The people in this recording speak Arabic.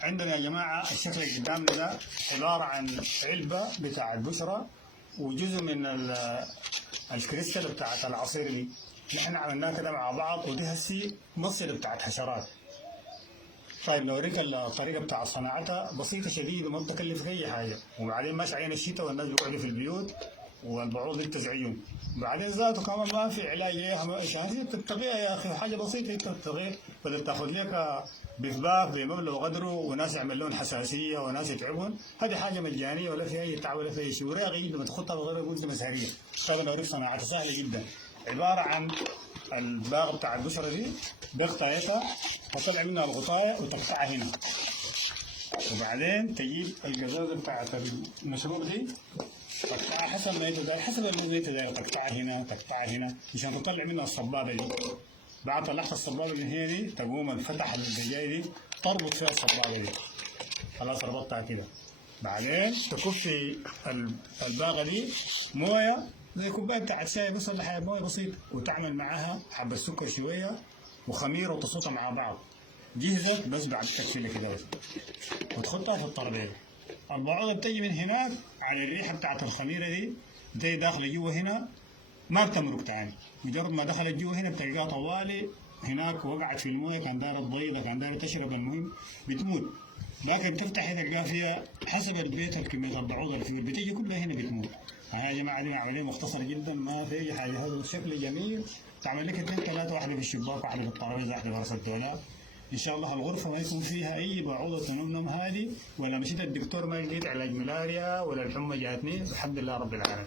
عندنا يا جماعة الشكل اللي قدامنا ده عبارة عن علبة بتاعت بشرة وجزء من الكريستال بتاعت العصير دي. نحن عملناها كده مع بعض، ودي هسي مصيدة بتاعت حشرات. طيب نوريك الطريقة بتاع صناعتها، بسيطة شديدة وما بتكلف أي حاجة، وبعدين ماشي عين الشتاء والناس بيقعدوا في البيوت والبعوض دي تزعجهم. بعدين ذاته كمان ما في علاج ليها عشان هي التطبيق يا اخي حاجه بسيطه. انت التطبيق بدل تاخذ لك بفباك بمبلغ قدره وناس يعمل لهم حساسيه وناس يتعبهم، هذه حاجه مجانيه ولا في اي تعب ولا في اي شيء، ورياضه جدا تخطها بغير قلت مساريه. هذا نوريك صناعتها سهله جدا، عباره عن الباغ بتاع البشره دي بقطعتها وطلع منها الغطايه وتقطعها هنا، وبعدين تجيب القزازه بتاعت المشروب دي تقطعها حسب ما انت داير، حسب اللي انت داير، تقطعها هنا تقطعها هنا عشان تطلع منها الصبابه دي. بعد طلعت الصبابه من هنا دي تقوم الفتحه اللي جاي دي تربط فيها الصبابه دي، خلاص ربطتها كده. بعدين تكفي الباغه دي مويه زي كوبايه بتاعت شاي بس ولا حاجه، مويه بسيطه، وتعمل معاها حبه سكر شويه وخميره وتصوتها مع بعض جهزت. بس بعد تكفيله كده بس وتحطها في الطربيزه. البعوضة بتجي من هناك على الريحة بتاعت الخميرة دي بتجي داخلة جوا هنا، ما بتمرق تاني. مجرد ما دخلت جوا هنا بتلقاها طوالي هناك وقعت في المويه، كان دايرة تبيض كان دايرة تشرب، المهم بتموت. لكن تفتح تلقاها فيها حسب البيت الكمية البعوضة اللي فيه بتجي كلها هنا بتموت. يا جماعة دي عملية مختصرة جدا ما في أي حاجة، هذا شكل جميل. تعمل لك 2 3 واحدة في الشباك واحدة في الطرابيزة واحدة في راس الدولاب. ان شاء الله الغرفه ما يكون فيها اي بعوضه تنمنم هذه، ولا مشيت الدكتور ما لقيت علاج ملاريا ولا الحمى جاتني، الحمد لله رب العالمين.